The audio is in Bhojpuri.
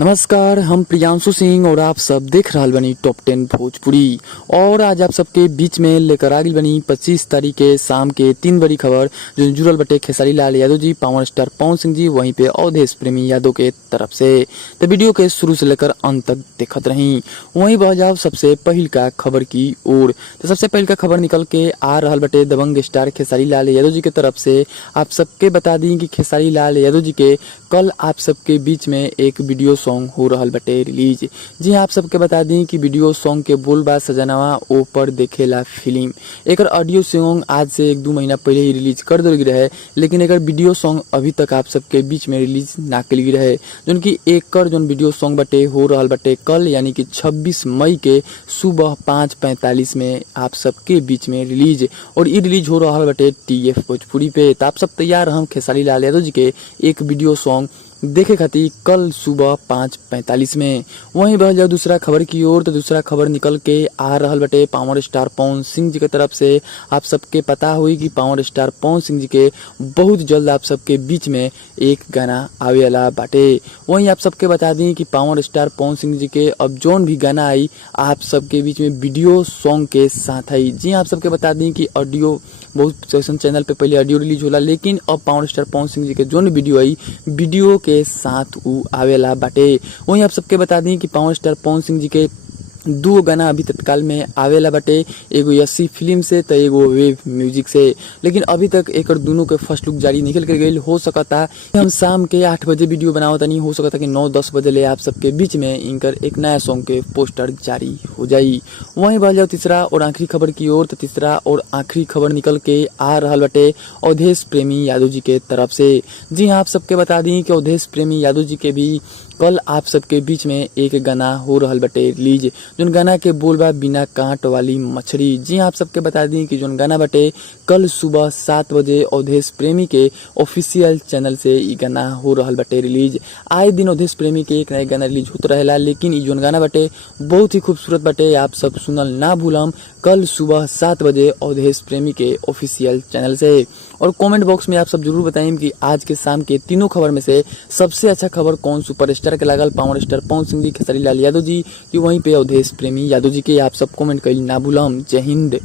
नमस्कार, हम प्रियांशु सिंह और आप सब देख रहा बनी टॉप 10 भोजपुरी। और आज आप सबके बीच में लेकर आ गई बनी 25 तारीख के शाम के 3 बड़ी खबर जो जुड़ल बटे खेसारी लाल यादव जी, पावर स्टार पवन सिंह जी, वहीं पे अवधेश प्रेमी यादव के तरफ से। तो वीडियो के शुरू से लेकर अंत तक देखत रही। वहीं बढ़ जाओ सबसे पहल का खबर की ओर। तो सबसे पहल का खबर निकल के आ रहा बटे दबंग स्टार खेसारी लाल यादव जी के तरफ से। आप सबके बता दी कि खेसारी लाल यादव जी के कल आप सबके बीच में एक वीडियो सॉन्ग हो रहा बटे रिलीज। जी आप सबके बता दी कि वीडियो सॉन्ग के बोल बा सजनवा ऊपर देखेला फिल्म। एक ऑडियो सॉन्ग आज से 1-2 महीना पहले ही रिलीज कर दिल रहे, लेकिन एक वीडियो सॉन्ग अभी तक आप सबके बीच में रिलीज ना कल रहे। जोन की एक जोन वीडियो सॉन्ग बटे हो रहा बटे कल यानी कि 26 मई के सुबह 5:45 में आप सबके बीच में रिलीज। और ये रिलीज हो रहा बटे TF भोजपुरी पे। तो आप सब तैयार हम खेसारी लाल यादव जी के एक वीडियो सॉन्ग देखे खातिर कल सुबह 5:45 में। वहीं बढ़ जाओ दूसरा खबर की ओर। तो दूसरा खबर निकल के आ रहा बटे पावर स्टार पवन सिंह जी के तरफ से। आप सबके पता हुई कि पावर स्टार पवन सिंह जी के बहुत जल्द आप सबके बीच में एक गाना आवे वाला बाटे। वहीं आप सबके बता दी कि पावर स्टार पवन सिंह जी के अब जोन भी गाना आई आप सबके बीच में वीडियो सॉन्ग के साथ आई। जी आप सबके बता दी कि ऑडियो बहुत सेक्शन चैनल पे पहले ऑडियो रिलीज होला, लेकिन अब पावर स्टार पवन सिंह जी के जोन वीडियो आई वीडियो के साथ उ आवेला बाटे। वहीं आप सबके बता दी कि पावर स्टार पवन सिंह जी के 2 गाना अभी तत्काल में आवेला बाटे, एगो यसी फिल्म से तो एगो वेव म्यूजिक से। लेकिन अभी तक एक दोनों के फर्स्ट लुक जारी निकल कर गई। हो सकता हम शाम के 8 बजे वीडियो बनावत नहीं, हो सकता कि 9-10 बजे ले आप सबके बीच में इनकर एक नया सॉन्ग के पोस्टर जारी हो जाई। वहीं बढ़ जाओ तीसरा और आखिरी खबर की ओर। तो तीसरा और आखिरी खबर निकल के आ रहा बटे अवधेश प्रेमी यादव जी के तरफ से। जी हाँ आप सबके बता दी कि अवधेश प्रेमी यादव जी के भी कल आप सबके बीच में एक गाना हो रहा बटे रिलीज। जोन गाना के बोल बा बिना कांट वाली मछली। जी आप सबके बता दी कि जोन गाना बटे कल सुबह 7 बजे अवधेश प्रेमी के ऑफिशियल चैनल से ये गाना हो रहा बटे रिलीज। आए दिन अवधेश प्रेमी के एक नया गाना रिलीज होता रहेला, लेकिन ये जोन गाना बटे बहुत ही खूबसूरत बटे। आप सब सुनल ना भूलम कल सुबह 7 बजे अवधेश प्रेमी के ऑफिशियल चैनल से। और कमेंट बॉक्स में आप सब जरूर बताएं कि आज के शाम के तीनों खबर में से सबसे अच्छा खबर कौन सुपरस्टार के लागल, पावर स्टार पवन सिंह जी, खेसारी लाल यादव जी कि वहीं पे अवधेश प्रेमी यादव जी के। आप सब कमेंट कइल ना भूलम। जय हिंद।